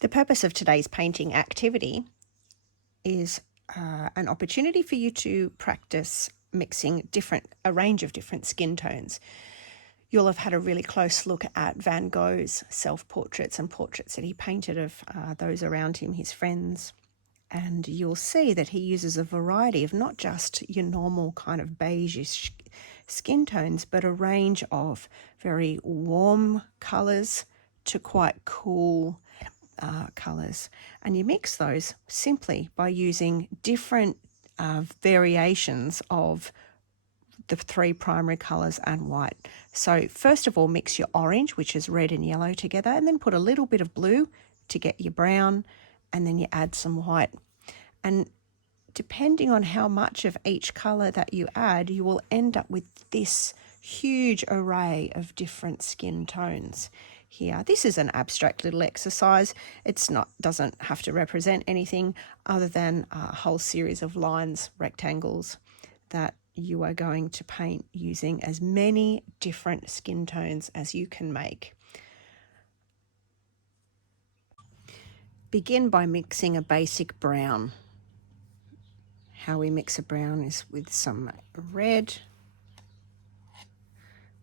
The purpose of today's painting activity is an opportunity for you to practice mixing a range of different skin tones. You'll have had a really close look at Van Gogh's self-portraits and portraits that he painted of those around him, his friends. And you'll see that he uses a variety of not just your normal kind of beige-ish skin tones, but a range of very warm colours to quite cool colours. And you mix those simply by using different variations of the three primary colours and white. So first of all, mix your orange, which is red and yellow, together, and then put a little bit of blue to get your brown, and then you add some white. And depending on how much of each colour that you add, you will end up with this huge array of different skin tones here. This is an abstract little exercise. Doesn't have to represent anything other than a whole series of lines, rectangles, that you are going to paint using as many different skin tones as you can make. Begin by mixing a basic brown. How we mix a brown is with some red,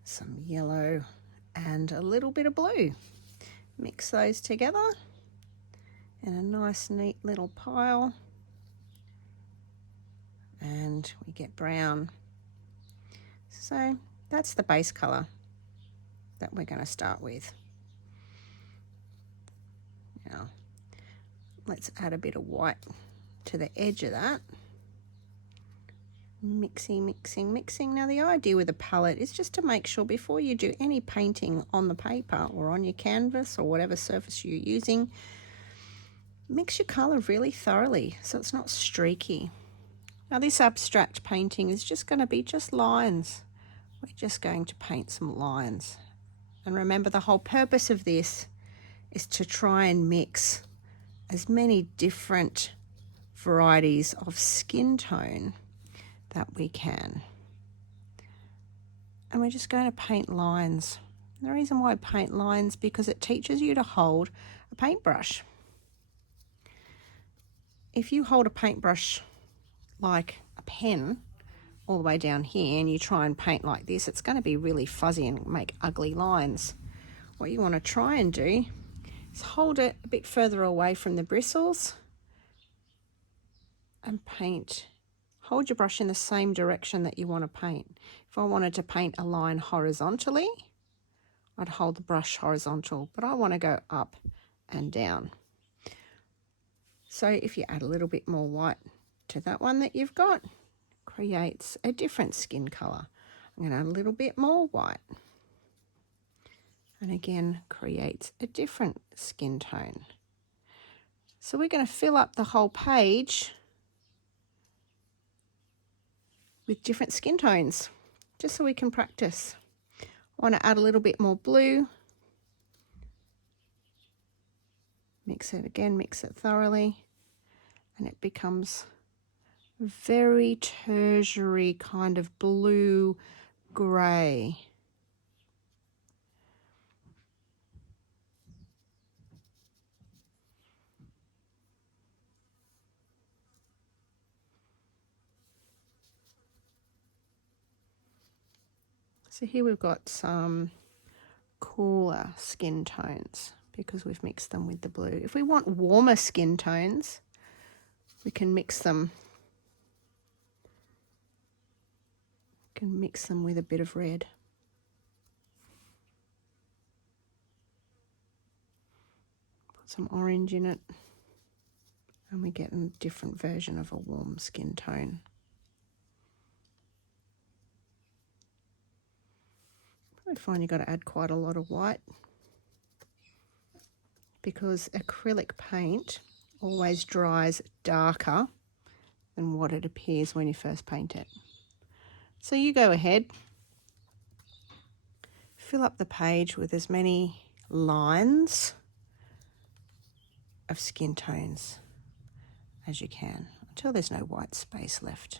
some yellow, and a little bit of blue. Mix those together in a nice neat little pile, and we get brown. So that's the base colour that we're going to start with. Now let's add a bit of white to the edge of that. Mixing, mixing, mixing. Now the idea with a palette is just to make sure before you do any painting on the paper or on your canvas or whatever surface you're using, mix your colour really thoroughly so it's not streaky. Now this abstract painting is just going to be just lines. We're just going to paint some lines. And remember, the whole purpose of this is to try and mix as many different varieties of skin tone that we can. And we're just going to paint lines. And the reason why I paint lines, because it teaches you to hold a paintbrush. If you hold a paintbrush like a pen all the way down here and you try and paint like this, it's going to be really fuzzy and make ugly lines. What you want to try and do is hold it a bit further away from the bristles and paint. Hold your brush in the same direction that you want to paint. If I wanted to paint a line horizontally, I'd hold the brush horizontal, but I want to go up and down. So if you add a little bit more white to that one that you've got, creates a different skin colour. I'm going to add a little bit more white. And again, creates a different skin tone. So we're going to fill up the whole page with different skin tones, just so we can practice. I want to add a little bit more blue. Mix it again, mix it thoroughly, and it becomes very tertiary kind of blue grey. So here we've got some cooler skin tones because we've mixed them with the blue. If we want warmer skin tones, we can mix them. Can mix them with a bit of red. Put some orange in it, and we get a different version of a warm skin tone. I find you've got to add quite a lot of white because acrylic paint always dries darker than what it appears when you first paint it. So you go ahead, fill up the page with as many lines of skin tones as you can until there's no white space left.